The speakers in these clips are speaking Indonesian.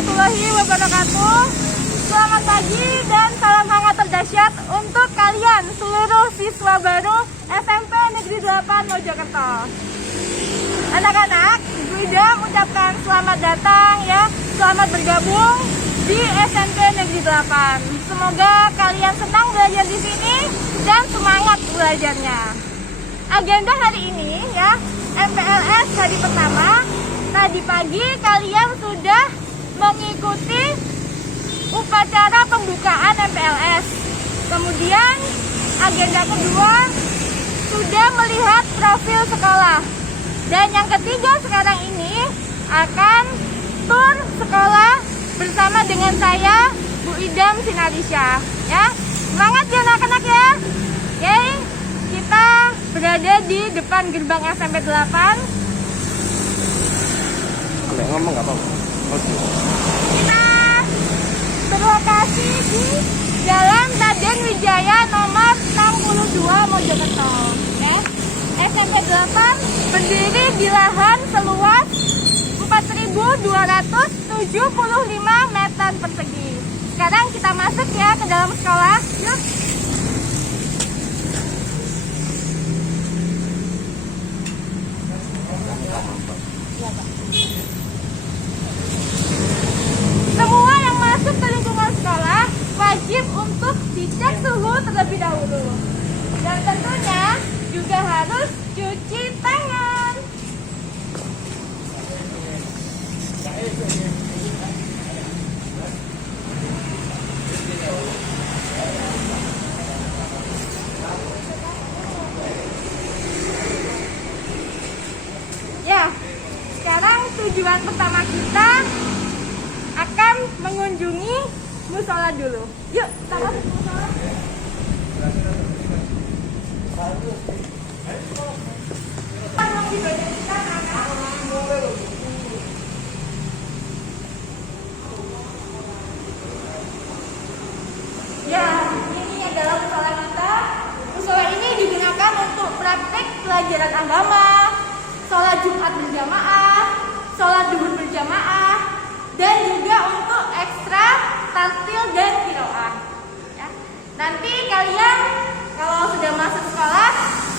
warahmatullahi wabarakatuh. Selamat pagi dan salam hangat terdahsyat untuk kalian seluruh siswa baru SMP Negeri 8 Mojokerto. Anak-anak, Ibu Ida mengucapkan selamat datang ya, selamat bergabung di SMP Negeri 8. Semoga kalian senang belajar di sini dan semangat belajarnya. Agenda hari ini ya, MPLS hari pertama. Tadi pagi kalian sudah mengikuti upacara pembukaan MPLS. Kemudian agenda kedua sudah melihat profil sekolah. Dan yang ketiga sekarang ini akan tur sekolah bersama dengan saya, Bu Idam Sinarisya. Ya, semangat ya anak-anak ya. Oke, kita berada di depan gerbang SMP 8. Ngomong nggak apa-apa. Kita berlokasi di Jalan Raden Wijaya nomor 62 Mojokerto. SMP 8 berdiri di lahan seluas 4.275 meter persegi. Sekarang kita masuk ya ke dalam sekolah. Yuk. Semua yang masuk ke lingkungan sekolah wajib untuk dicek suhu terlebih dahulu. Dan tentunya juga harus cuci tangan. Ya, sekarang tujuan pertama kita akan mengunjungi musola dulu. Yuk, kita masuk ke musola. Ya, ini adalah musola kita. Musola ini digunakan untuk praktek pelajaran agama, sholat Jumat berjamaah, sholat duhur berjamaah, dan juga untuk ekstra tartil dan qiraah. Ya. Nanti kalian kalau sudah masuk sekolah,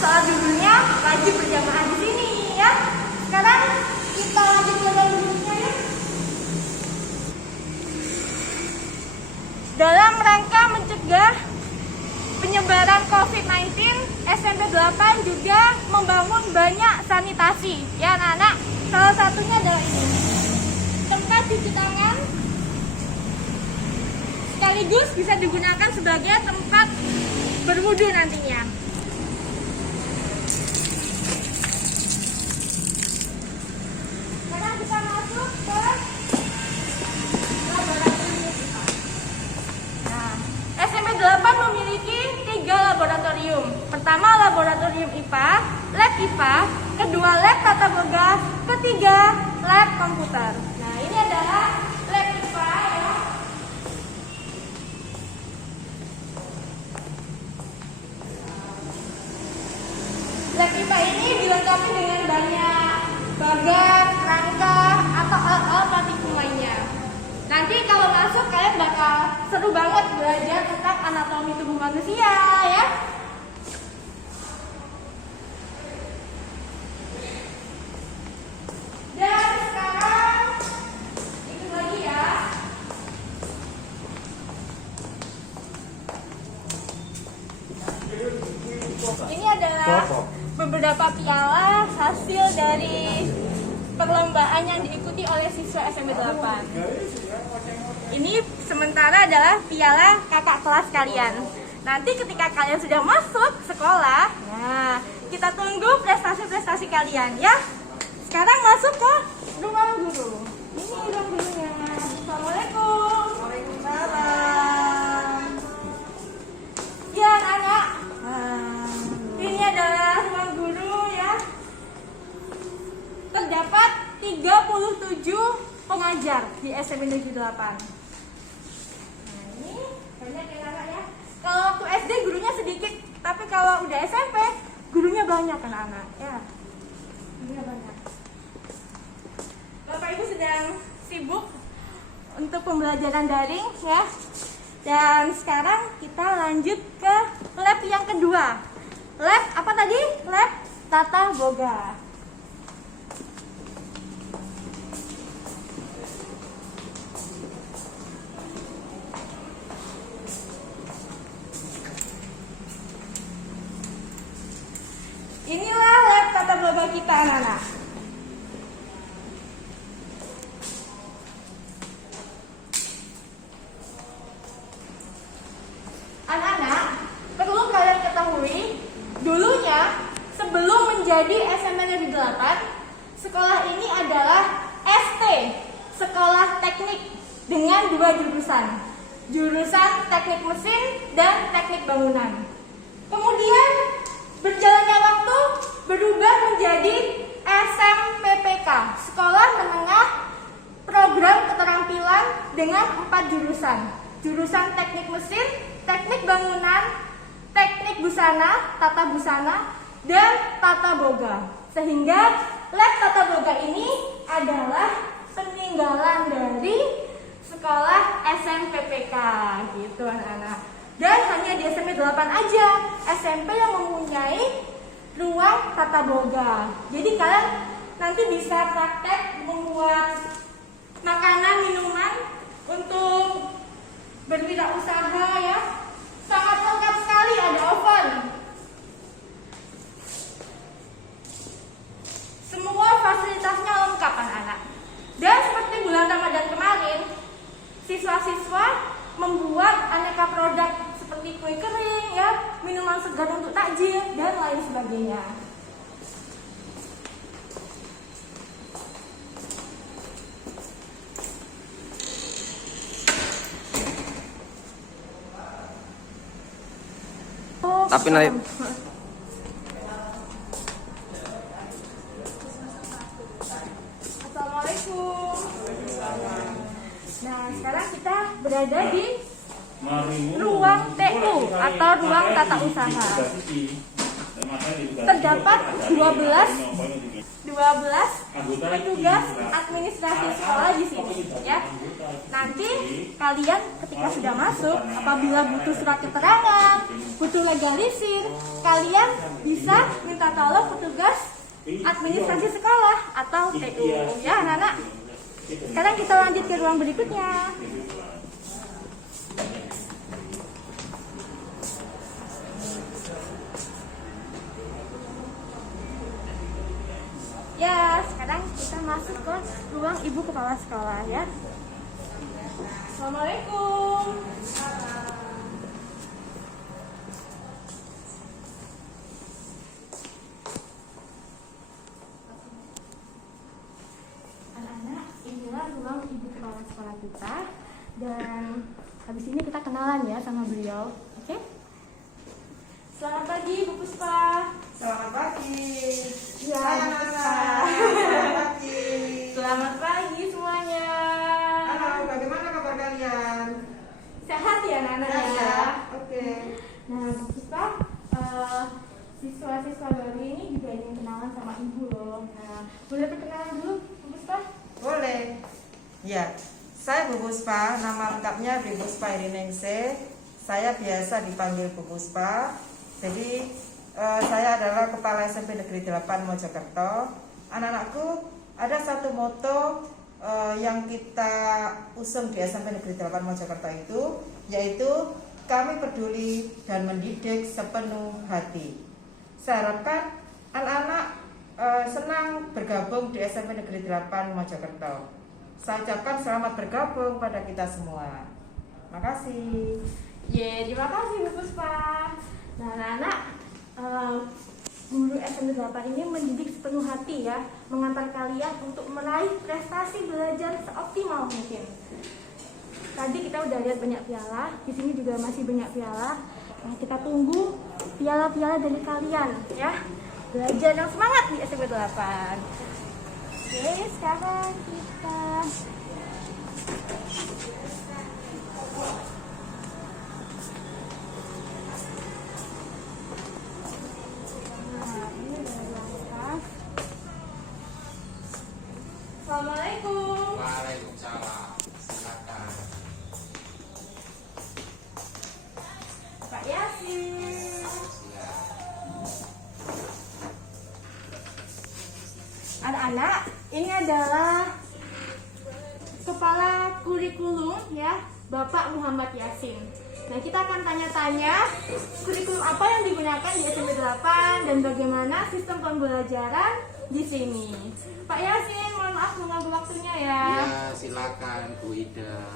sholat duhurnya wajib berjamaah di sini ya. Sekarang kita lanjut ke dalam duduknya ya. Dalam rangka mencegah penyebaran COVID-19, SMP 8 juga membangun banyak sanitasi ya anak-anak. Salah satunya adalah ini, tempat cuci tangan, sekaligus bisa digunakan sebagai tempat berwudu nantinya. Sekarang kita masuk ke laboratorium IPA. Nah, SMP 8 memiliki 3 laboratorium. Pertama laboratorium IPA, lab IPA, kedua lab tata boga, ketiga lab komputer. Nah, ini adalah lab IPA ya. Lab IPA ini dilengkapi dengan banyak bagan, rangka, atau alat-alat praktikum lainnya. Nanti kalau masuk kalian bakal seru banget belajar tentang anatomi tubuh manusia ya. Dan sekarang ikut lagi ya. Ini adalah beberapa piala hasil dari perlombaan yang diikuti oleh siswa SMP 8. Ini sementara adalah piala kakak kelas kalian. Nanti ketika kalian sudah masuk sekolah, nah kita tunggu prestasi-prestasi kalian ya. Sekarang masuk ke ruang guru. Ini ruang gurunya. Assalamualaikum. Waalaikumsalam. Ya anak-anak, ini adalah ruang guru ya. Terdapat 37 pengajar di SMP Negeri 8. Nah, ini banyak ya anak ya. Kalau waktu SD gurunya sedikit, tapi kalau udah SMP gurunya banyak anak-anak ya. Gurunya banyak. Bapak Ibu sedang sibuk untuk pembelajaran daring ya. Dan sekarang kita lanjut ke lab yang kedua. Lab apa tadi? Lab tata boga. Inilah lab tata boga kita, anak-anak. Anak-anak, perlu kalian ketahui, dulunya sebelum menjadi SMP Negeri 8, sekolah ini adalah ST, Sekolah Teknik, dengan 2 jurusan. Jurusan Teknik Mesin dan Teknik Bangunan. Kemudian berjalannya waktu berubah menjadi SMPPK, Sekolah Menengah Program Keterampilan, dengan 4 jurusan. Jurusan Teknik Mesin, Teknik Bangunan, Teknik Busana, Tata Busana, dan Tata Boga. Sehingga lab Tata Boga ini adalah peninggalan dari sekolah SMPPK gitu anak-anak. Dan hanya di SMP 8 aja SMP yang mempunyai ruang Tata Boga. Jadi kalian nanti bisa praktek membuat makanan, minuman untuk berwirausaha ya. Sangat lengkap sekali, ada oven. Semua fasilitasnya lengkap anak-anak. Dan seperti bulan Ramadan kemarin, siswa-siswa membuat aneka produk seperti kue kering ya, minuman segar untuk takjil dan lain sebagainya. Tapi nanti Assalamualaikum. Nah, sekarang kita berada di ruang TU atau ruang tata usaha. Terdapat 12 petugas administrasi sekolah di sini ya. Nanti kalian ketika sudah masuk, apabila butuh surat keterangan, butuh legalisir, kalian bisa minta tolong petugas administrasi sekolah atau TU ya anak-anak. Sekarang kita lanjut ke ruang berikutnya. Ya, sekarang kita masuk ke ruang ibu kepala sekolah ya. Assalamualaikum. Anak-anak, inilah ruang ibu kepala sekolah kita. Dan habis ini kita kenalan ya sama beliau. Oke? Selamat pagi Bu Puspa. Selamat pagi. Ya, Bu Puspa. Selamat pagi. Selamat pagi semuanya. Halo, bagaimana kabar kalian? Sehat ya anak-anak ya. Ya. Oke. Nah, Bu Puspa, siswa-siswa baru ini juga ingin kenalan sama ibu loh. Nah, boleh perkenalan dulu Bu Puspa? Boleh. Ya, saya Bu Puspa, nama lengkapnya Bu Puspa Iriningsih. Saya biasa dipanggil Bu Puspa. Jadi saya adalah Kepala SMP Negeri 8 Mojokerto. Anak-anakku, ada satu moto yang kita usung di SMP Negeri 8 Mojokerto itu, yaitu kami peduli dan mendidik sepenuh hati. Saya harapkan anak-anak senang bergabung di SMP Negeri 8 Mojokerto. Saya ucapkan selamat bergabung pada kita semua. Makasih. Terima kasih Bu Puspa. Nah, anak-anak, guru SMP 8 ini mendidik sepenuh hati ya, mengantar kalian untuk meraih prestasi belajar seoptimal mungkin. Tadi kita udah lihat banyak piala, di sini juga masih banyak piala. Nah, kita tunggu piala-piala dari kalian ya. Belajar yang semangat di SMP 8. Oke, sekarang kita Assalamualaikum. Waalaikumsalam. Silakan. Anak-anak, ini adalah Kepala Kurikulum ya, Bapak Muhammad Yasin. Nah, kita akan tanya-tanya kurikulum apa yang digunakan di SMP 8 dan bagaimana sistem pembelajaran di sini. Pak Yasin, mohon maaf mengganggu waktunya ya. Ya, silakan Bu Ida.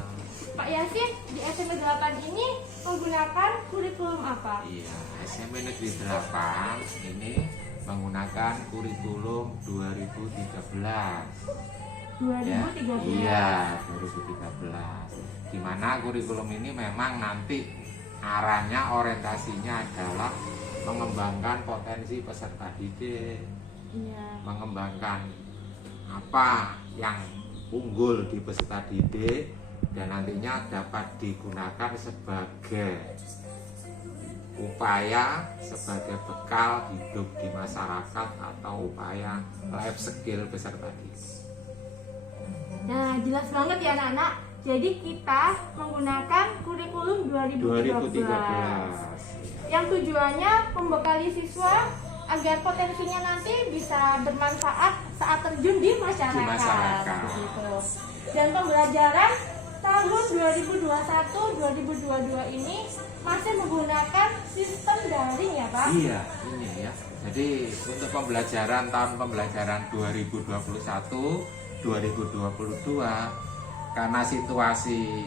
Pak Yasin, di SMP 8 ini menggunakan kurikulum apa? Iya, SMP Negeri 8 ini menggunakan kurikulum 2013. 2013. Iya, 2013. Di mana kurikulum ini memang nanti arahnya, orientasinya adalah mengembangkan potensi peserta didik, Iya. mengembangkan apa yang unggul di peserta didik dan nantinya dapat digunakan sebagai upaya, sebagai bekal hidup di masyarakat atau upaya life skill peserta didik. Nah, jelas banget ya anak-anak. Jadi kita menggunakan kurikulum 2013. Yang tujuannya membekali siswa agar potensinya nanti bisa bermanfaat saat terjun di masyarakat. Di masyarakat. Begitu. Dan pembelajaran tahun 2021-2022 ini masih menggunakan sistem daring ya Pak? Iya, ini ya. Jadi untuk pembelajaran tahun pembelajaran 2021-2022 karena situasi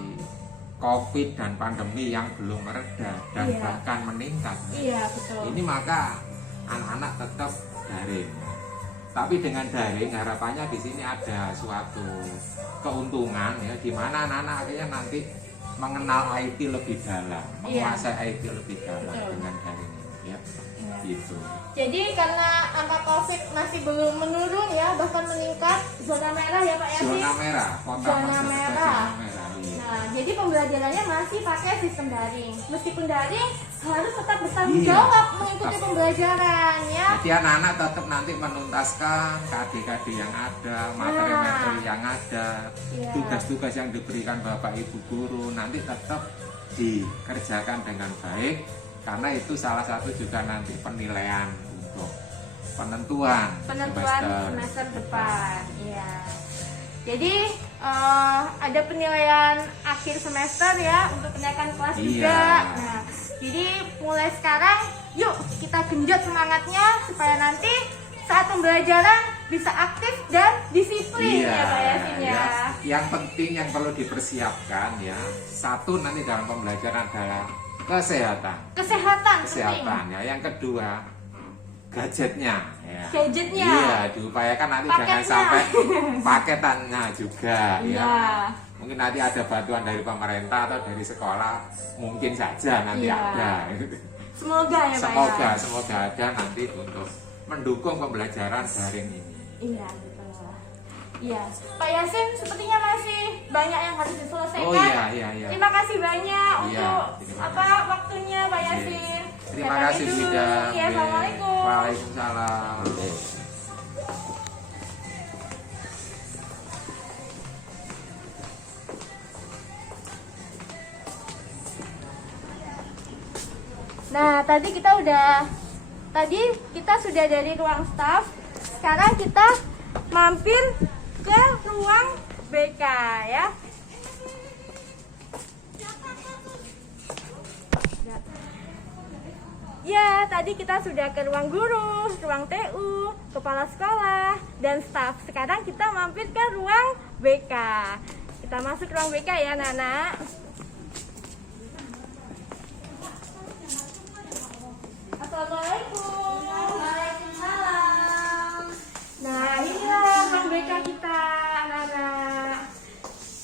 COVID dan pandemi yang belum mereda dan Iya. bahkan meningkat. Iya, betul. Ini maka anak-anak tetap daring. Tapi dengan daring harapannya di sini ada suatu keuntungan ya, di mana anak-anak akhirnya nanti mengenal IT lebih dalam, Iya. menguasai IT lebih dalam Betul. dengan daring ini ya. Iya. Gitu. Jadi karena angka COVID masih belum menurun ya, bahkan meningkat, zona merah ya Pak Yasin? Zona merah, kota Zona masuk ke merah. zona merah. Iya. Nah, jadi pembelajarannya masih pakai sistem daring. Meskipun daring, harus tetap bertanggung Iya. jawab mengikuti Tetap. pembelajaran ya. Jadi anak-anak tetap nanti menuntaskan KD-KD yang ada, materi-materi yang ada, Iya. tugas-tugas yang diberikan Bapak Ibu guru nanti tetap dikerjakan dengan baik, karena itu salah satu juga nanti penilaian untuk penentuan Semester depan. Iya. Jadi ada penilaian akhir semester ya untuk kenaikan kelas Iya. juga. Nah, jadi mulai sekarang yuk kita genjot semangatnya supaya nanti saat pembelajaran bisa aktif dan disiplin ya Pak Yasin ya. Yang penting yang perlu dipersiapkan ya, satu nanti dalam pembelajaran adalah kesehatan. Kesehatan penting. Kesehatan ya. Yang kedua, gadgetnya ya. Gadgetnya. Iya, diupayakan nanti jangan Paketnya. sampai paketannya juga ya. Iya. Mungkin nanti ada bantuan dari pemerintah atau dari sekolah, mungkin saja nanti Iya. ada. Semoga ya Pak ya. Semoga ada nanti untuk mendukung pembelajaran daring ini. Iya, betul. Iya, Pak Yasin sepertinya masih banyak yang harus diselesaikan. Oh iya. Terima kasih banyak Iya, untuk terima waktunya Pak Iya. Yasin. Terima Saya kasih pamit dulu. Bida. Iya, Assalamualaikum. Waalaikumsalam. Nah, tadi kita sudah dari ruang staff. Sekarang kita mampir ke ruang BK ya. Ya, tadi kita sudah ke ruang guru, ruang TU, kepala sekolah, dan staf. Sekarang kita mampir ke ruang BK. Kita masuk ruang BK ya, Nana. Assalamualaikum. Waalaikumsalam. Nah, inilah ruang BK kita, anak-anak.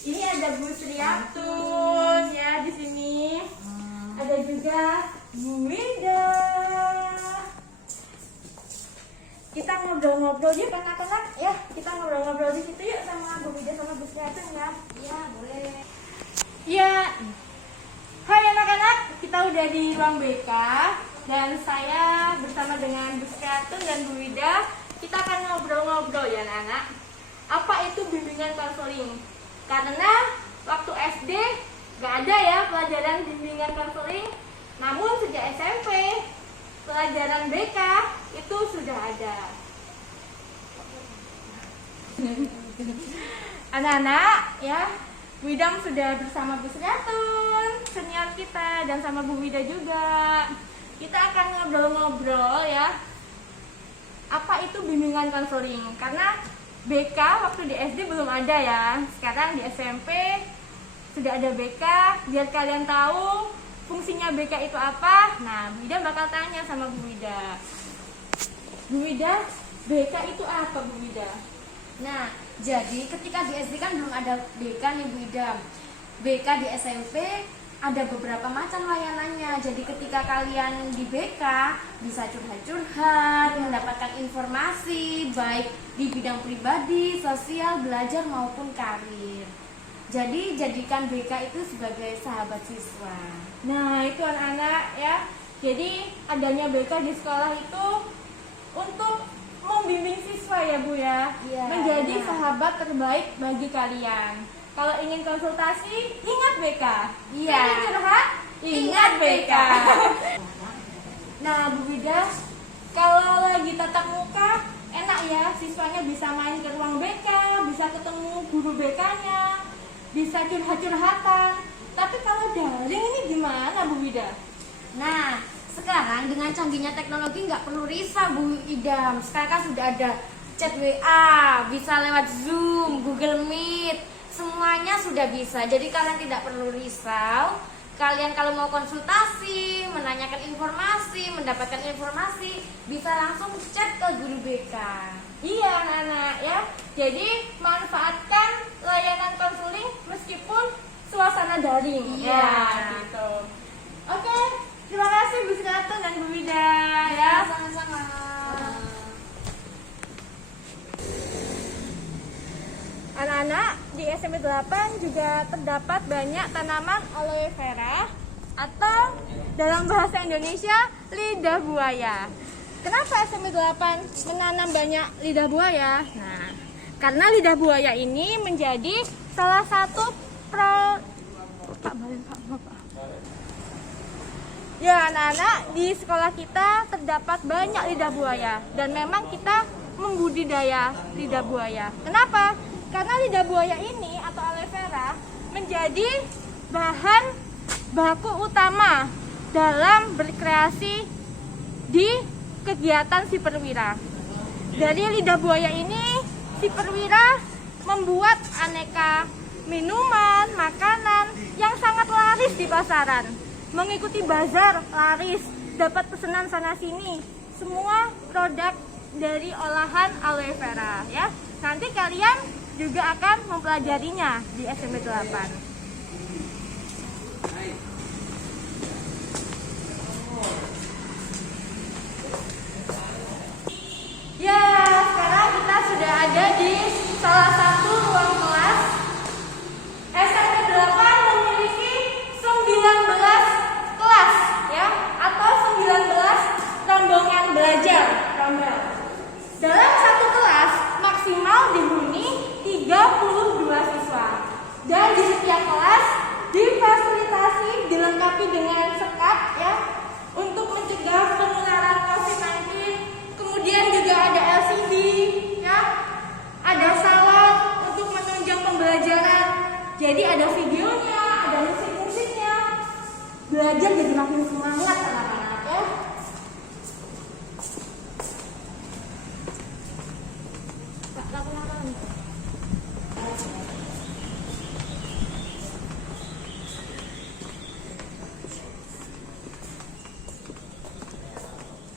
Ini ada Bu Sriatun ya di sini. Ada juga Bu Wida. Kita ngobrol-ngobrol yuk anak-anak ya. Kita ngobrol-ngobrol di situ yuk sama Bu Wida sama Bu Sriatun ya. Iya, boleh. Iya. Hai anak-anak, kita udah di ruang BK dan saya bersama dengan Bu Sriatun dan Bu Wida, kita akan ngobrol-ngobrol ya anak-anak. Apa itu bimbingan konseling? Karena waktu SD gak ada ya pelajaran bimbingan konseling, namun sejak SMP pelajaran BK itu sudah ada. Anak-anak ya, Bu Idam sudah bersama Bu Sriatun, senior kita, dan sama Bu Wida juga. Kita akan ngobrol-ngobrol ya, apa itu bimbingan konseling. Karena BK waktu di SD belum ada ya, sekarang di SMP sudah ada BK. Biar kalian tahu fungsinya BK itu apa. Nah, Bu Wida bakal tanya sama Bu Wida. Bu Wida, BK itu apa, Bu Wida? Nah, jadi ketika di SD kan belum ada BK nih Bu Idam. BK di SMP ada beberapa macam layanannya. Jadi ketika kalian di BK bisa curhat-curhat, mendapatkan informasi baik di bidang pribadi, sosial, belajar maupun karir. Jadi jadikan BK itu sebagai sahabat siswa. Nah, itu anak-anak ya. Jadi adanya BK di sekolah itu untuk membimbing siswa ya Bu ya, Iya, menjadi iya. sahabat terbaik bagi kalian. Kalau ingin konsultasi, ingat BK. Iya. Ingin curhat, ingat BK. Nah, Bu Wida, kalau lagi tatap muka, enak ya, siswanya bisa main ke ruang BK, bisa ketemu guru BK-nya, bisa curhat-curhatan. Tapi kalau daring ini gimana Bu Wida? Nah, sekarang dengan canggihnya teknologi nggak perlu risau Bu Idam. Sekarang kan sudah ada chat WA, bisa lewat Zoom, Google Meet, semuanya sudah bisa. Jadi kalian tidak perlu risau. Kalian kalau mau konsultasi, menanyakan informasi, mendapatkan informasi, bisa langsung chat ke guru BK. Iya anak-anak ya, jadi manfaatkan layanan konseling meskipun suasana daring. Iya. Ya, gitu. Oke, terima kasih Bu Sriatun dan Bu Wida ya. Sama-sama. Anak-anak di SMP 8 juga terdapat banyak tanaman aloe vera atau dalam bahasa Indonesia lidah buaya. Kenapa SMP 8 menanam banyak lidah buaya? Nah, karena lidah buaya ini menjadi salah satu Ya anak-anak, di sekolah kita terdapat banyak lidah buaya dan memang kita membudidaya lidah buaya. Kenapa? Karena lidah buaya ini atau aloe vera menjadi bahan baku utama dalam berkreasi di kegiatan si perwira. Dari lidah buaya ini si perwira membuat aneka minuman, makanan yang sangat laris di pasaran. Mengikuti bazar laris, dapat pesanan sana sini. Semua produk dari olahan aloe vera ya. Nanti kalian juga akan mempelajarinya di SMP 8. Ya, sekarang kita sudah ada di salah satu ruang kelas. SMP 8 memiliki 19 kelas ya, atau 19 rombongan belajar rombel. Dalam satu kelas maksimal dihuni 32 siswa. Dan di setiap kelas difasilitasi dilengkapi dengan sekat ya untuk mencegah penularan COVID-19. Kemudian juga ada LCD ya. Ada salon untuk menunjang pembelajaran. Jadi ada videonya, ada musik-musiknya. Belajar jadi makin semangat anak-anak ya.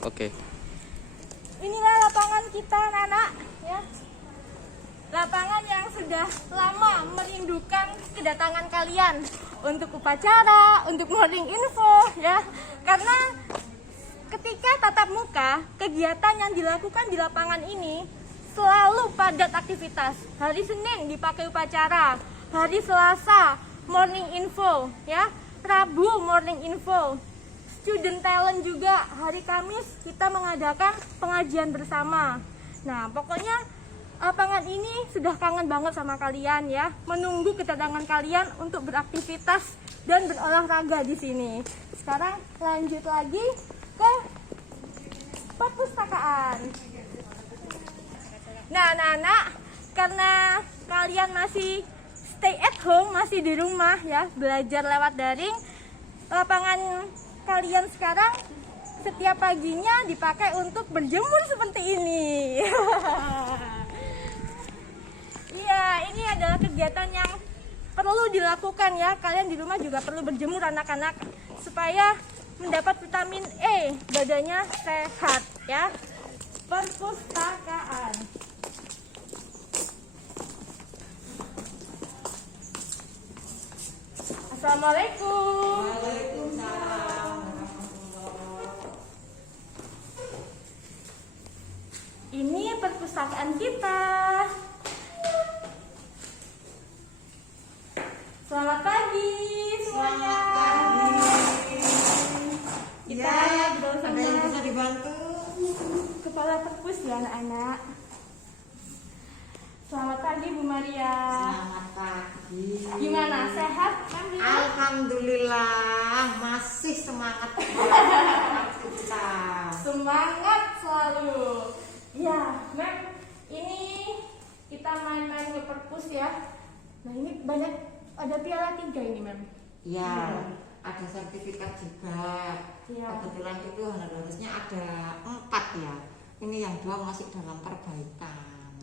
Oke. Inilah lapangan kita anak-anak ya. Lapangan yang sudah lama merindukan kedatangan kalian untuk upacara, untuk morning info ya. Karena ketika tatap muka, kegiatan yang dilakukan di lapangan ini selalu padat aktivitas. Hari Senin dipakai upacara, hari Selasa morning info ya, Rabu morning info, student talent juga, hari Kamis kita mengadakan pengajian bersama. Nah, pokoknya lapangan ini sudah kangen banget sama kalian ya, menunggu kedatangan kalian untuk beraktivitas dan berolahraga di sini. Sekarang lanjut lagi ke perpustakaan. Nah, anak-anak, karena kalian masih stay at home, masih di rumah ya, belajar lewat daring, lapangan kalian sekarang setiap paginya dipakai untuk berjemur seperti ini. Iya, ini adalah kegiatan yang perlu dilakukan ya. Kalian di rumah juga perlu berjemur anak-anak supaya mendapat vitamin E, badannya sehat ya. Perpustakaan. Assalamualaikum. Waalaikumsalam. Ini perpustakaan kita. Selamat pagi semuanya. Kita Ada bersama yang bisa dibantu? kepala perpus ya anak-anak. Selamat pagi Bu Maria. Selamat pagi. Gimana, sehat kan? Alhamdulillah, masih semangat kita. Semangat selalu. Ya, Mem, ini kita main-main ke perpus ya. Nah ini banyak, ada piala 3 ini Mem. Ya, ada sertifikat juga. Iya. Kebetulan itu harusnya ada 4 ya. Ini yang 2 masih dalam perbaikan.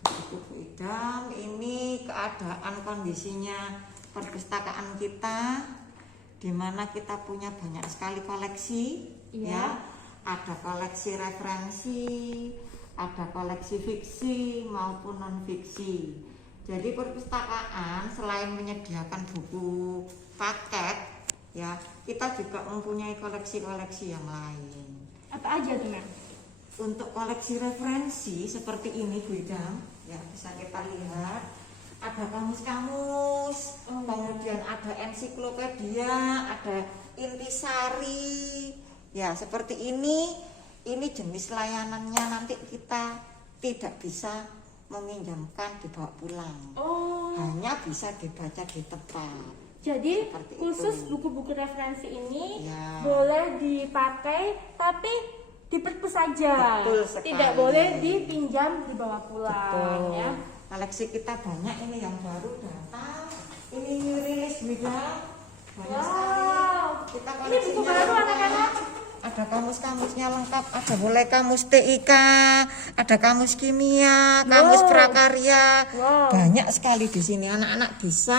Begitu Bu Idam, ini keadaan kondisinya perpustakaan kita, di mana kita punya banyak sekali koleksi. Iya. Ya. Ada koleksi referensi, ada koleksi fiksi maupun non fiksi. Jadi perpustakaan selain menyediakan buku paket, ya kita juga mempunyai koleksi-koleksi yang lain. Apa aja tuh Mem? Untuk koleksi referensi seperti ini Bu Idam, ya bisa kita lihat. Ada kamus-kamus, kemudian ada ensiklopedia, ada intisari. Ya seperti ini jenis layanannya nanti kita tidak bisa meminjamkan dibawa pulang. Oh, Hanya bisa dibaca di tempat. jadi Seperti khusus itu. buku-buku referensi ini Ya. boleh dipakai tapi di perpus saja. Betul sekali. Tidak boleh dipinjam dibawa pulang ya. Koleksi kita banyak, ini yang baru datang. Ini new release juga. Banyak sekali. Wow. Kita Ini koleksinya buku baru lengkap. anak-anak. Ada kamus-kamusnya lengkap, ada mulai kamus TIK, ada kamus kimia, kamus Wow. prakarya. Wow. Banyak sekali di sini. Anak-anak bisa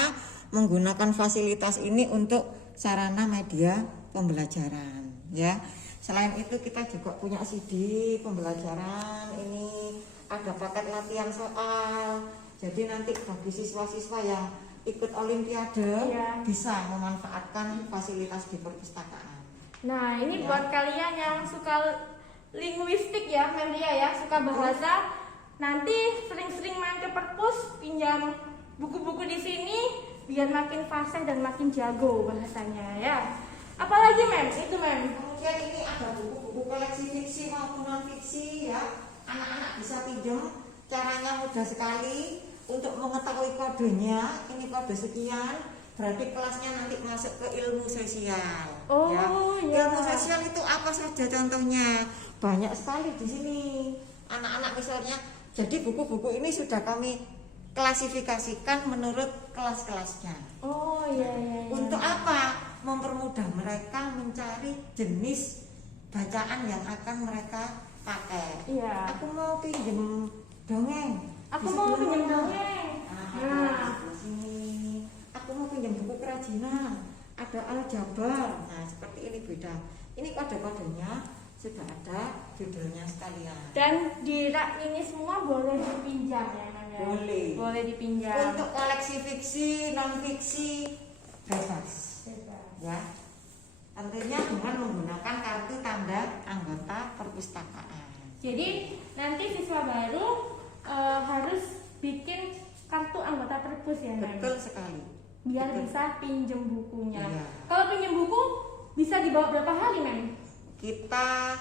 menggunakan fasilitas ini untuk sarana media pembelajaran, ya. Selain itu kita juga punya CD pembelajaran. Ini ada paket latihan soal. Jadi nanti bagi siswa-siswa yang ikut olimpiade Iya. bisa memanfaatkan fasilitas di perpustakaan. Nah, ini Ya. buat kalian yang suka linguistik ya, Melia ya, suka bahasa. Nanti sering-sering main ke perpus, pinjam buku-buku di sini biar makin fasih dan makin jago bahasanya ya. Apalagi Mem? Itu Mem. Kemudian ini ada buku-buku koleksi fiksi maupun non fiksi ya. Anak-anak bisa pinjam. Caranya mudah sekali. Untuk mengetahui kodenya, ini kode sekian, berarti kelasnya nanti masuk ke ilmu sosial. Oh, ya. Ilmu sosial itu apa saja contohnya? Banyak sekali di sini. Anak-anak misalnya, jadi buku-buku ini sudah kami klasifikasikan menurut kelas-kelasnya. Oh iya iya. Iya. Untuk apa? Mempermudah mereka mencari jenis bacaan yang akan mereka pakai. Iya. Aku mau pinjem dongeng. Aku Di mau sebelah pinjam mana? dongeng. Nah, Nah. di sini. Aku mau pinjam buku kerajinan. Ada aljabar. Nah, seperti ini beda. Ini kode-kodenya sudah ada, judulnya sekalian. Dan di rak ini semua boleh dipinjam ya Mem ya? Boleh. Boleh dipinjam. Untuk koleksi fiksi, non fiksi bebas. Ya, tentunya dengan menggunakan kartu tanda anggota perpustakaan. Jadi nanti siswa baru harus bikin kartu anggota perpus ya Mem? Betul sekali. Biar Betul. bisa pinjem bukunya. Iya. Kalau pinjem buku bisa dibawa berapa hari Mem? Kita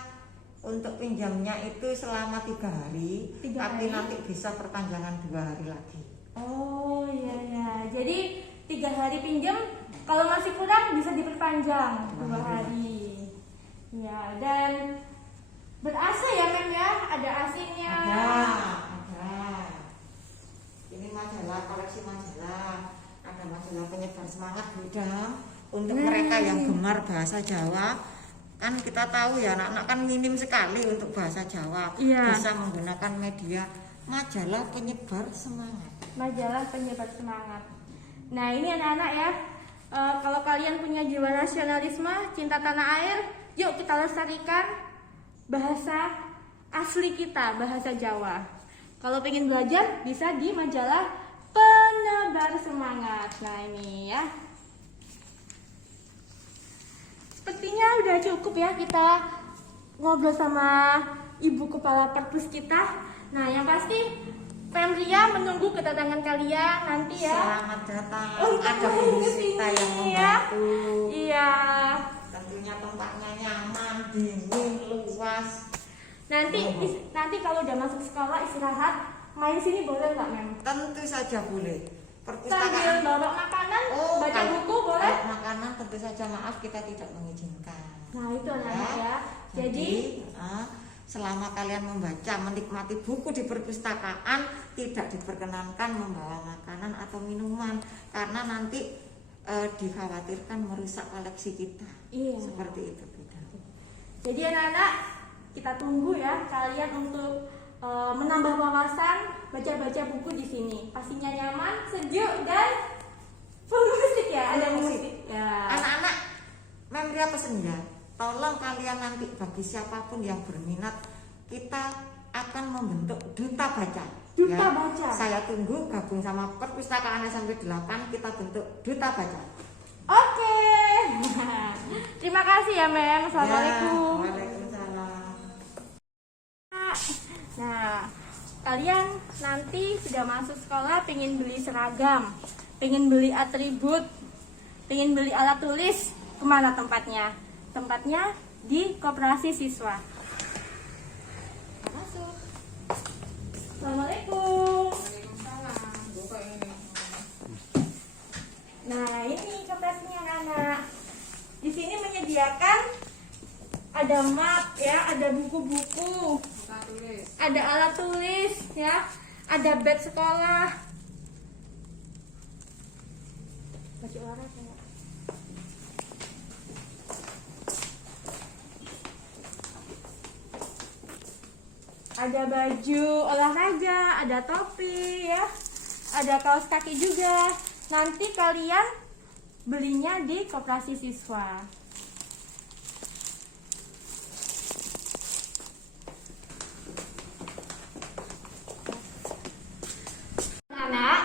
untuk pinjamnya itu selama 3 hari, 3 tapi hari? nanti bisa perpanjangan 2 hari lagi. Oh iya ya. Jadi 3 hari pinjem, kalau masih kurang bisa diperpanjang 2 2 hari. Ya, dan ber-AC ya Mem ya? Ada AC-nya. Ada. semangat Bu Idam. Untuk mereka yang gemar bahasa Jawa, kan kita tahu ya anak-anak kan minim sekali untuk bahasa Jawa. Iya. Bisa menggunakan media majalah penyebar semangat. Majalah penyebar semangat. Nah ini anak-anak ya, kalau kalian punya jiwa nasionalisme, cinta tanah air, yuk kita lestarikan bahasa asli kita, bahasa Jawa. Kalau pengen belajar bisa di majalah penebar semangat. Nah ini ya, sepertinya udah cukup ya kita ngobrol sama ibu kepala perpus kita. Nah yang pasti Pemria menunggu kedatangan kalian nanti ya. Selamat datang. Untuk Ada main ibu kita yang kesini ya. membantu. Iya. Tentunya tempatnya nyaman, dingin, luas. Nanti kalau udah masuk sekolah istirahat, main sini boleh nggak, Mem? Tentu saja boleh. Sambil Perpustakaan. bawa makanan, baca kalau- buku boleh? kalau makanan tentu saja maaf kita tidak mengizinkan. Nah itu anak-anak ya. Jadi selama kalian membaca, menikmati buku di perpustakaan, tidak diperkenankan membawa makanan atau minuman karena nanti dikhawatirkan merusak koleksi kita. Iya. Seperti itu, Bunda. Jadi anak-anak kita tunggu ya kalian untuk menambah wawasan, baca-baca buku di sini. Pastinya nyaman, sejuk dan full musik ya. Ada musik. Ya. Anak-anak, Memria pesen ya, tolong kalian nanti bagi siapapun yang berminat, kita akan membentuk duta baca. Duta baca. Saya tunggu gabung sama perpustakaan SMP 8, kita bentuk duta baca. Oke. Terima kasih ya, Mem. Assalamualaikum. Ya, waalaikumsalam. Nah, kalian nanti sudah masuk sekolah pengen beli seragam, pengen beli atribut, pengen beli alat tulis, kemana tempatnya? Tempatnya di Koperasi Siswa. Masuk. Assalamualaikum. Nah, ini koperasinya anak-anak. Di sini menyediakan ada map ya, ada buku-buku, ada alat tulis ya, ada bag sekolah. Baju olahraga. Ada baju olahraga, ada topi ya, ada kaos kaki juga. Nanti kalian belinya di Koperasi Siswa. Anak,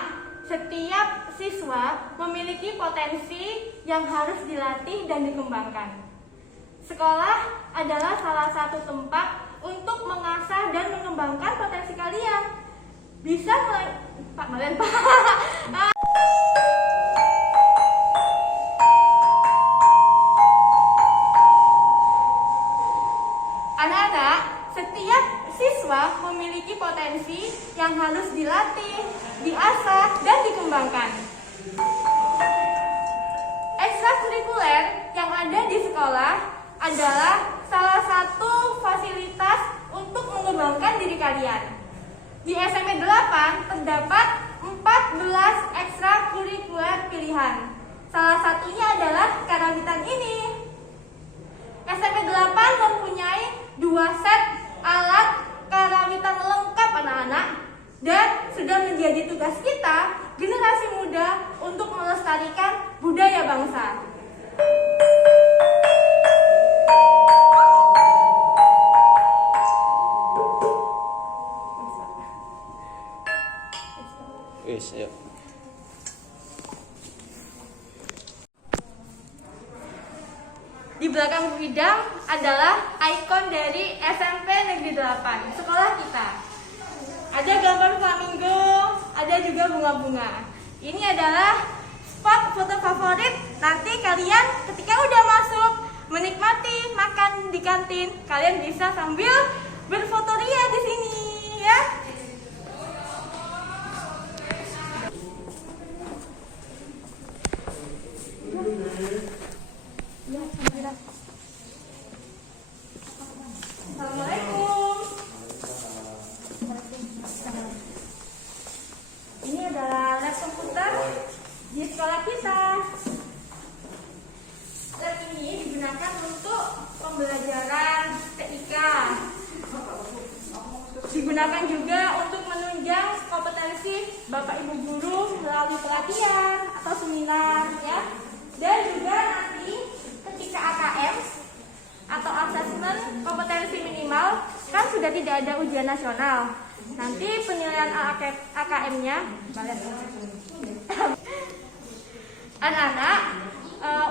setiap siswa memiliki potensi yang harus dilatih dan dikembangkan. Sekolah adalah salah satu tempat untuk mengasah dan mengembangkan potensi kalian. Bisa mulai Pak Malen Pak. Anak-anak, setiap siswa memiliki potensi yang harus dilatih, diasah, dan dikembangkan. Ekstrakurikuler yang ada di sekolah adalah salah satu fasilitas untuk mengembangkan diri kalian. Di SMP 8 terdapat 14 ekstrakurikuler pilihan. Salah satunya adalah karawitan ini. SMP 8 mempunyai 2 set alat karawitan lengkap anak-anak, dan sudah menjadi tugas kita generasi muda untuk melestarikan budaya bangsa. Wis, ayo. Di belakang Bu Idam adalah ikon dari SMP Negeri 8, sekolah kita. Ada gambar flamingo, ada juga bunga-bunga. Ini adalah spot foto favorit. Nanti kalian ketika udah masuk menikmati makan di kantin, kalian bisa sambil berfotoria di sini ya. Assalamualaikum. Ini adalah lab komputer di sekolah kita. Digunakan juga untuk menunjang kompetensi Bapak Ibu guru melalui pelatihan atau seminar ya. Dan juga nanti ketika AKM atau asesmen kompetensi minimal kan sudah tidak ada ujian nasional. Nanti penilaian AKM-nya anak-anak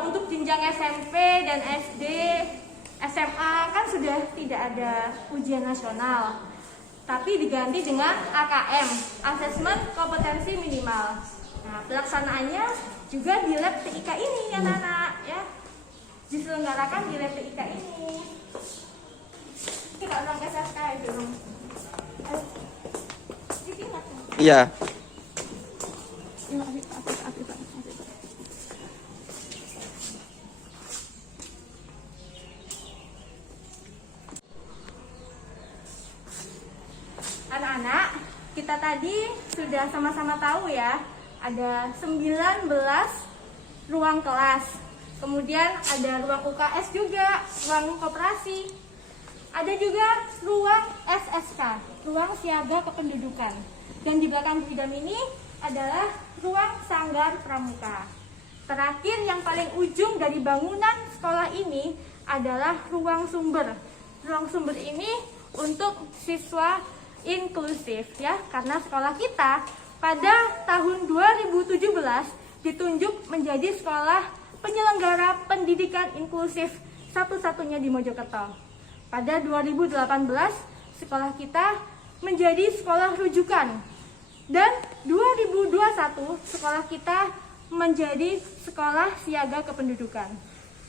untuk jenjang SMP dan SD, SMA kan sudah tidak ada ujian nasional, tapi diganti dengan AKM, asesmen kompetensi minimal. Nah, pelaksanaannya juga di lab TIK ini anak-anak ya, diselenggarakan di lab TIK ini. Kita ulang SSK dulu. Iya. Anak-anak, kita tadi sudah sama-sama tahu ya, ada 19 ruang kelas. Kemudian ada ruang UKS juga, ruang koperasi. Ada juga ruang SSK, ruang siaga kependudukan. Dan di belakang Bu Idam ini adalah ruang sanggar pramuka. Terakhir yang paling ujung dari bangunan sekolah ini adalah ruang sumber. Ruang sumber ini untuk siswa inklusif ya, karena sekolah kita pada tahun 2017 ditunjuk menjadi sekolah penyelenggara pendidikan inklusif satu-satunya di Mojokerto. Pada 2018 sekolah kita menjadi sekolah rujukan, dan 2021 sekolah kita menjadi sekolah siaga kependudukan.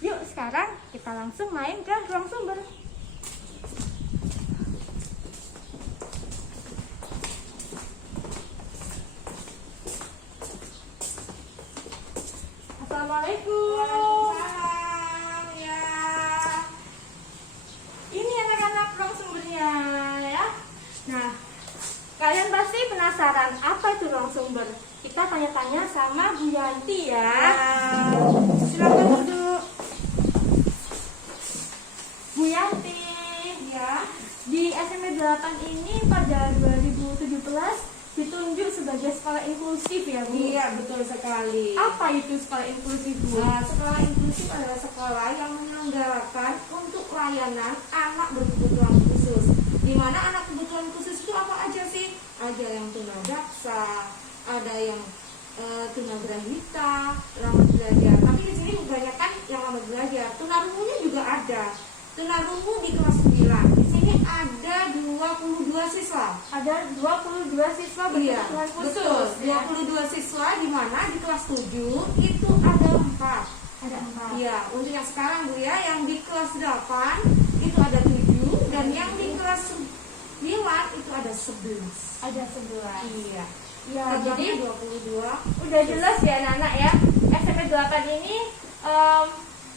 Yuk sekarang kita langsung main ke ruang sumber. Assalamualaikum. Waalaikumsalam ya. Ini anak-anak ruang sumbernya ya. Nah, kalian pasti penasaran apa itu ruang sumber. Kita tanya-tanya sama Bu Yanti ya. Silakan duduk. Bu Yanti ya. Di SMP 8 ini pada 2017 ditunjuk sebagai sekolah inklusif ya Bu. Iya, betul sekali. Apa itu sekolah inklusif Bu? Nah, sekolah inklusif adalah sekolah yang menyelenggarakan untuk layanan anak berkebutuhan khusus. Di mana anak kebutuhan khusus itu apa aja sih? Ada yang tunadaksa, ada yang tunagrahita, lambat belajar. Tapi di sini kebanyakan yang lambat belajar. Tunarungunya juga ada. Tunarungu di kelas 9. Di sini ada 22 siswa. Ada 22 siswa Iya, berkebutuhan khusus. betul. Ya. 22 siswa di mana di kelas 7 itu ada 4. Ada 4. Iya, untuk yang sekarang Bu ya, yang di kelas 8 itu ada 7 dan yang di kelas 9 itu ada 11. Ada 11. Iya. Ya, Jadi jadi 22. udah jelas ya anak-anak ya, SMP 8 ini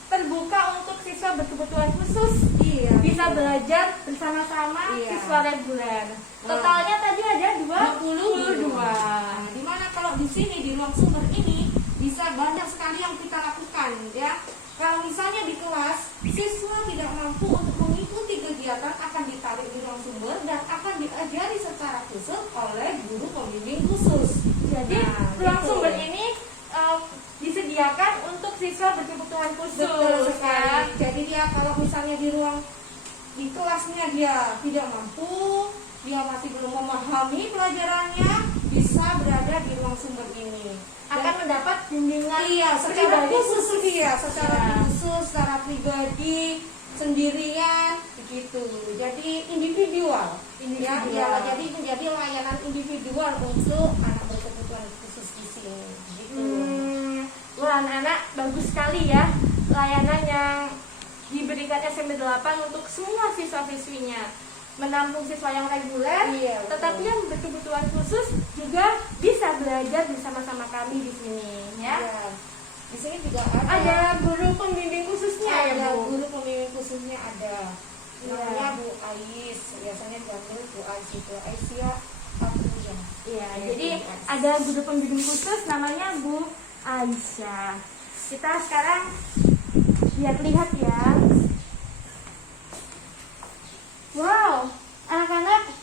terbuka untuk siswa berkebutuhan khusus. Iya. Bisa belajar bersama-sama Iya. siswa reguler. Totalnya tadi ada 22. Nah, di mana kalau di sini di ruang sumber ini bisa banyak sekali yang kita lakukan ya. Kalau misalnya di kelas siswa tidak mampu untuk mengikuti kegiatan, akan ditarik di ruang sumber dan akan diajari secara khusus oleh guru pembimbing khusus. Jadi Nah, ruang gitu. sumber ini disediakan untuk siswa berkebutuhan khusus. Betul ya. sekali. Jadi dia kalau misalnya di kelasnya dia tidak mampu, dia masih belum memahami pelajarannya, bisa berada di ruang sumber ini. Akan mendapat bimbingan Iya, secara pribadi khusus dia, secara Ya. khusus, secara pribadi, sendirian, begitu. Jadi individual. Ya, Individual. jadi menjadi layanan individual untuk anak berkebutuhan khusus di sini. Gitu. Wah, anak-anak bagus sekali ya layanan yang diberikan SMP 8 untuk semua siswa-siswinya, menampung siswa yang reguler, Iya, betul. tetapi yang berkebutuhan khusus juga bisa belajar bersama-sama kami di sini ya. Ya. Di sini juga Ada guru pembimbing khususnya ya ada Bu. guru pembimbing khususnya ada. Iya. Namanya Bu Ais, biasanya dipanggil Bu Aisyah Abdullah. Iya, Ya, jadi Bu Ais. ada guru pembimbing khusus namanya Bu Aisyah. Kita sekarang lihat-lihat ya. Wow, anak-anak,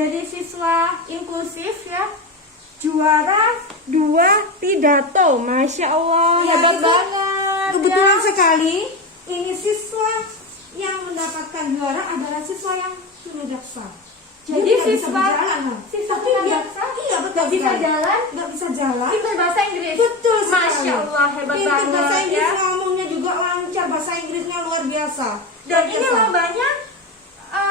jadi siswa inklusif ya. Juara 2 pidato, Masya Allah, Ya, hebat itu banget. Kebetulan ya. sekali ini siswa yang mendapatkan juara adalah siswa yang tunadaksa. Jadi Dia tidak bisa siswa berjalan, Nah. siswa Tapi dia- tunadaksa iya betul nggak bisa sekali. jalan, Nggak bisa jalan. pintar bahasa Inggris. Betul sekali. Masya Allah, hebat Pintar banget bahasa Inggris, ya. ngomongnya juga lancar, bahasa Inggrisnya luar biasa. Dan Luar ini biasa. lombanya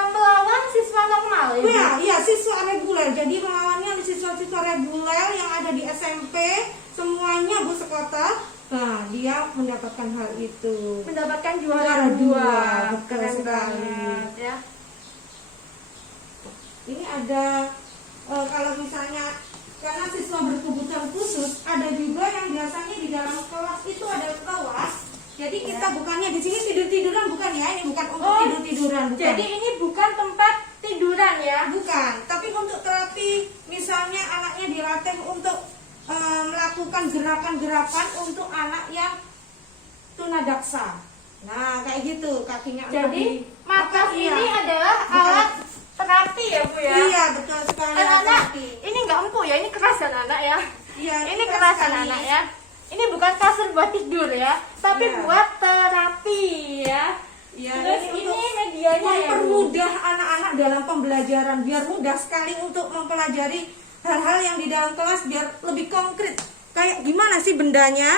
melawan siswa normal ya. Bu? Iya, siswa reguler. Jadi melawannya siswa-siswa reguler yang ada di SMP, semuanya Bu Sekota. Nah, dia mendapatkan hal itu. Mendapatkan Juara juara 2. dua, betul Keren sekali. banget ya. Ini ada kalau misalnya karena siswa berkebutuhan khusus, ada juga yang biasanya di dalam kelas itu ada kelas. Jadi kita bukannya di sini tidur-tiduran bukan ya, ini bukan untuk Oh, tidur-tiduran bukan. Jadi ini bukan tempat tiduran ya. Bukan, tapi untuk terapi misalnya anaknya dilatih untuk melakukan gerakan-gerakan untuk anak yang tunadaksa. Nah, kayak gitu kakinya. Jadi makas iya. ini adalah Bukan. alat terapi ya Bu ya. Iya, betul sekali. Anak-anak, terapi. ini nggak empuk ya, ini keras kan anak ya. Iya, Ini keras kan sekali. anak ya. Ini bukan kasur buat tidur ya, tapi Iya. buat terapi ya. Iya, Terus ini ini untuk medianya ya Bu. mempermudah anak-anak dalam pembelajaran biar mudah sekali untuk mempelajari hal-hal yang di dalam kelas biar lebih konkret. Kayak gimana sih bendanya?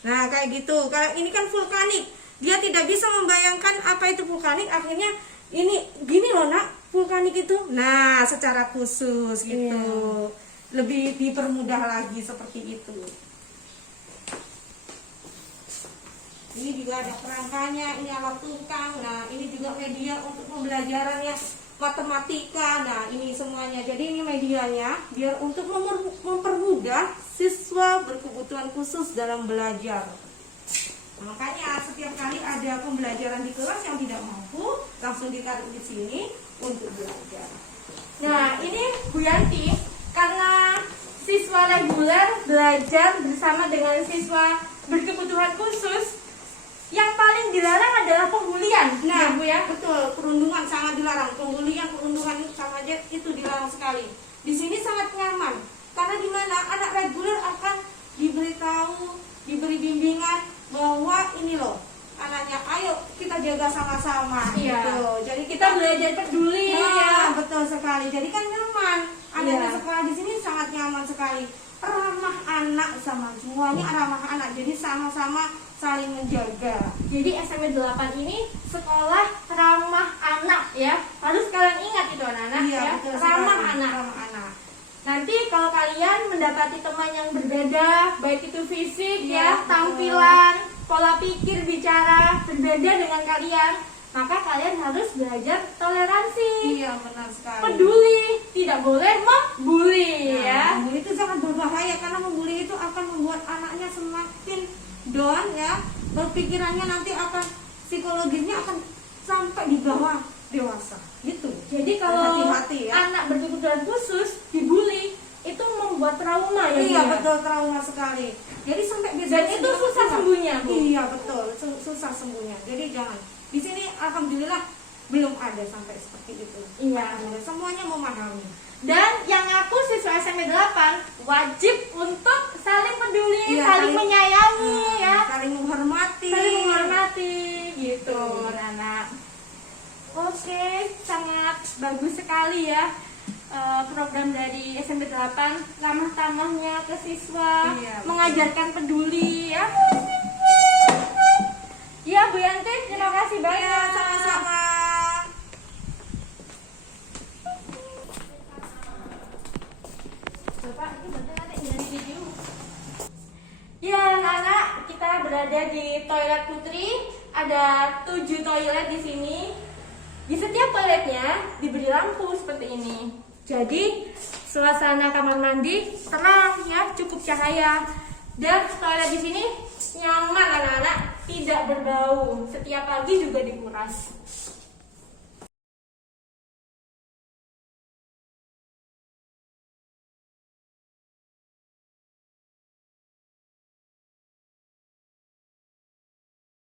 Nah, kayak gitu. Kalau ini kan vulkanik, dia tidak bisa membayangkan apa itu vulkanik. Akhirnya ini gini loh nak, vulkanik itu. Nah, secara khusus gitu. Lebih dipermudah lagi seperti itu. Ini juga ada kerangkanya, ini alat tukang. Nah, ini juga media untuk pembelajarannya matematika. Nah, ini semuanya. Jadi ini medianya biar untuk mempermudah siswa berkebutuhan khusus dalam belajar. Nah, makanya setiap kali ada pembelajaran di kelas yang tidak mampu, langsung ditaruh di sini untuk belajar. Nah, ini Bu Yanti, karena siswa reguler belajar bersama dengan siswa berkebutuhan khusus, yang paling dilarang adalah pembulian. Nah, ya, Bu ya. betul, perundungan sangat dilarang. Pembulian, perundungan sama aja itu dilarang sekali. Di sini sangat nyaman. Karena di mana anak reguler akan diberitahu, diberi bimbingan bahwa ini loh, anaknya ayo kita jaga sama-sama Iya. gitu. Jadi Kita belajar peduli ya. Nah, betul sekali. Jadi kan nyaman. Adanya Iya. sekolah di sini sangat nyaman sekali. Ramah anak sama semuanya ramah anak. Jadi sama-sama saling menjaga. Jadi SMP 8 ini sekolah ramah anak ya. Harus kalian ingat itu anak-anak Iya, ya. betul Ramah sekali. anak. Ramah anak. Nanti kalau kalian mendapati teman yang berbeda, baik itu fisik Iya, ya, betul. tampilan, pola pikir, bicara berbeda dengan kalian, maka kalian harus belajar toleransi, Iya, benar sekali. peduli, tidak boleh membuli ya. Nah, membuli itu sangat berbahaya karena membuli itu akan membuat anaknya semakin down ya. Berpikirannya nanti akan psikologisnya akan sampai di bawah dewasa gitu. Jadi kalau hati-hati ya. anak berkebutuhan khusus dibully, itu membuat trauma ya. Bu, Iya ya? betul, trauma sekali. Jadi sampai Dan itu susah sembuhnya, Bu. Iya betul, susah sembuhnya. Jadi jangan. Di sini alhamdulillah belum ada sampai seperti itu. Iya. Alhamdulillah, semuanya memahami. Dan yang aku siswa SMP 8 wajib untuk saling peduli, Iya, saling menyayangi ya, Saling menghormati. saling menghormati gitu, anak. Oke, sangat bagus sekali ya program dari SMP 8, ramah tamahnya ke siswa, Iya, betul. mengajarkan peduli ya. Ya Bu Yanti, terima kasih banyak. Iya, sama-sama. Bapak, ini bener ada dari video. Ya, anak-anak, kita berada di toilet Putri. Ada 7 toilet di sini. Di setiap toiletnya diberi lampu seperti ini. Jadi, suasana kamar mandi terang ya, cukup cahaya. Dan toilet di sini nyaman anak-anak, tidak berbau. Setiap pagi juga dikuras.